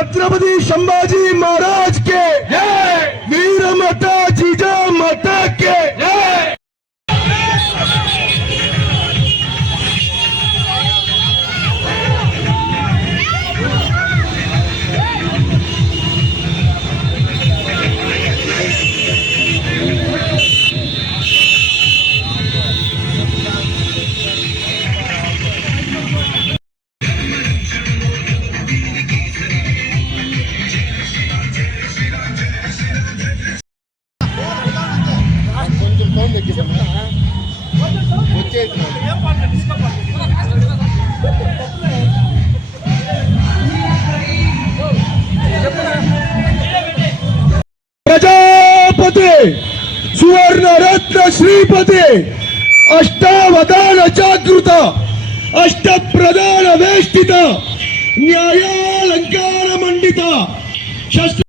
छत्रपति संभाजी महाराज के वीर माता जीजा माता के प्रजापति सुवर्ण रत्न श्रीपति अष्टावधान जागृत अष्ट प्रधान वेष्टित न्यायालंकार मंडित शस्त्र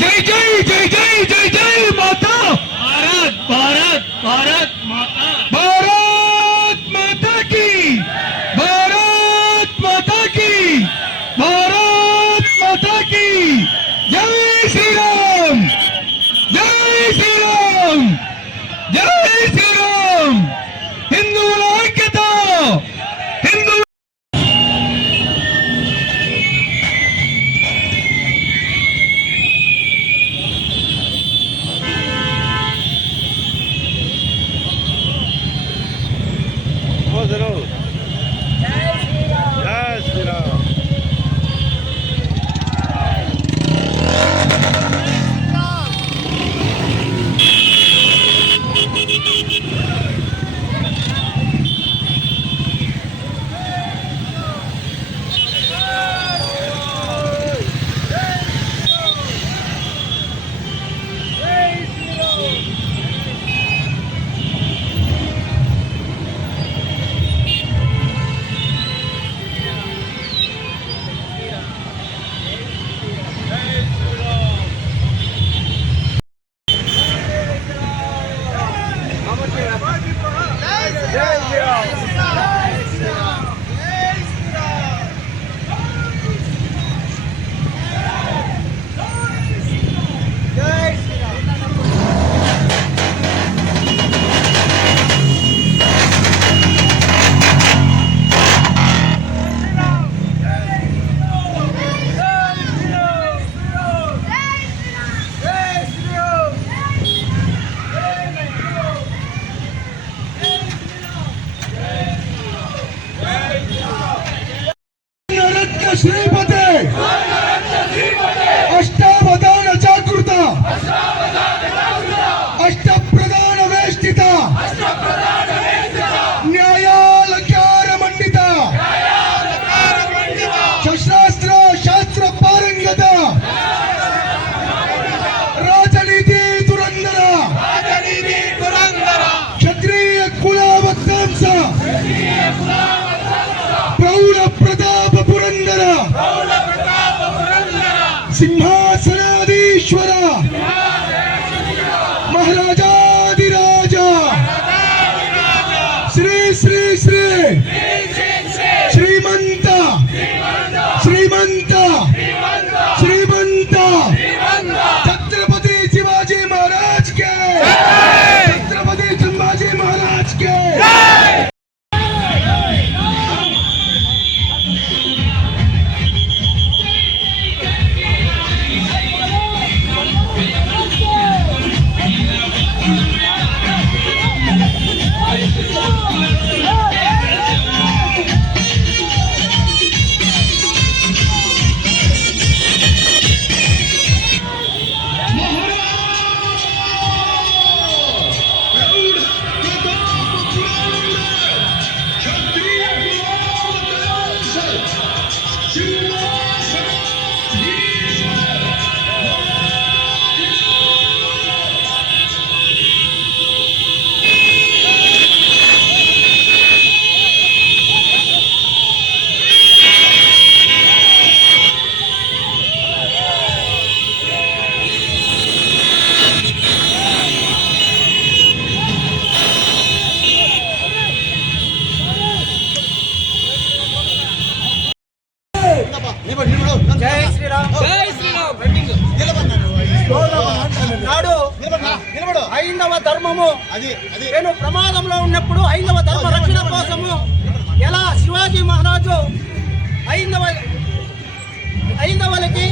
जय जय जय जय जय जय माता भारत भारत भारत माता भारत माता की भारत माता की भारत माता की जय श्री राम जय श्री राम जय श्री राम हिंदू ऐक्यता हिंदू श्रीपति अष्टावधान जागृत अष्ट प्रधान वेष्टित न्यायालंकार मंडित शस्त्रास्त्र शास्त्र पारंगत राजनीति दुरंधर क्षत्रिय कुल वक्तांश प्रौढ़ प्रताप पुरंदर सिंहासनाधीश्वर महाराजाधिराजा श्री श्री श्री श्रीमंत श्रीमंत श्रीमंत छत्रपति शिवाजी महाराज के छत्रपति संभाजी महाराज के అజ్ఞాతంలో ఉన్నప్పుడు హైందవ ధర్మ రక్షణ కోసము ఎలా శివాజీ మహారాజు హైందవులకి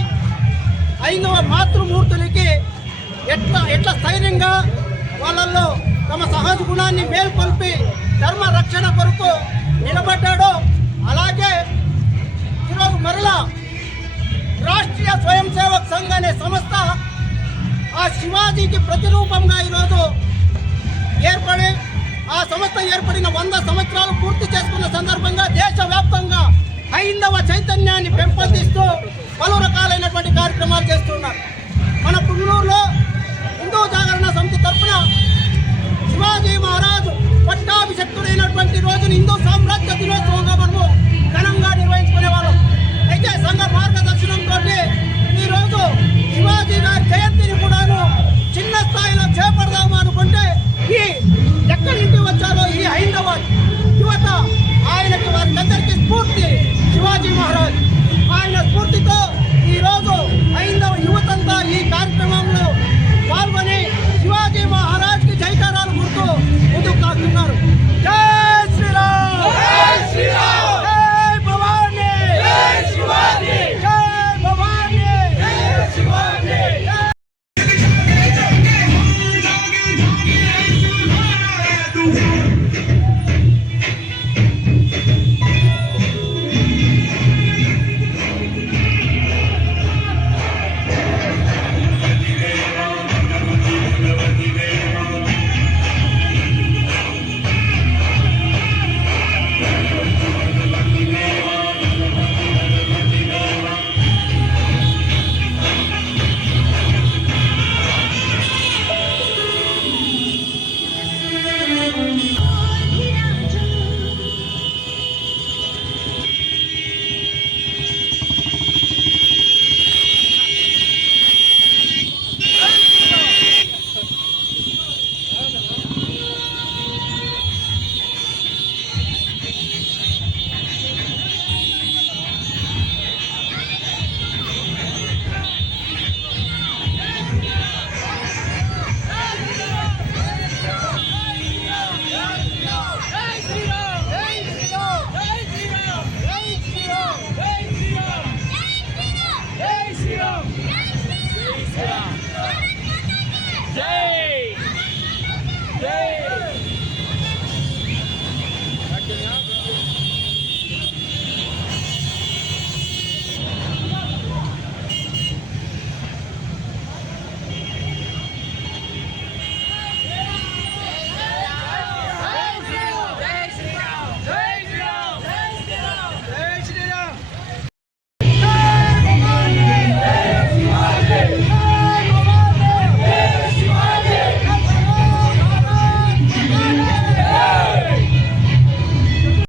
హైందవ మాతృమూర్తులకి ఎట్లా స్థైర్యంగా వాళ్ళల్లో తమ సహజ గుణాన్ని మేల్కొల్పి ధర్మ రక్షణ కొరకు నిలబడ్డాడో అలాగే ఈరోజు మరలా రాష్ట్రీయ స్వయం సేవక్ సంఘ్ అనే సంస్థ ఆ శివాజీకి ప్రతిరూపంగా ఈరోజు ఏర్పడి ఆ సంస్థ ఏర్పడిన 100 సంవత్సరాలు పూర్తి చేసుకున్న సందర్భంగా దేశవ్యాప్తంగా హైందవ చైతన్యాన్ని పెంపొందిస్తూ పలు రకాలైనటువంటి కార్యక్రమాలు చేస్తున్నారు. మన పుంగనూరులో హిందూ జాగరణ సమితి తరఫున శివాజీ మహారాజు పట్టాభిషక్తుడైనటువంటి రోజున హిందూ సామ్రాజ్య దినోత్సవంగా మనము ఘనంగా నిర్వహించుకునే వాళ్ళం. అయితే సంఘ మార్గదర్శనంతో ఈరోజు శివాజీ గారి జయంతిని కూడాను చిన్న స్థాయిలో చేపడదాము అనుకుంటే ఈ ఎక్కడి నుండి వచ్చారో ఈ హైందవ యువత ఆయనకి వారికందరికీ స్ఫూర్తి శివాజీ మహారాజ్. ఆయన స్ఫూర్తితో ఈరోజు హైందవ యువత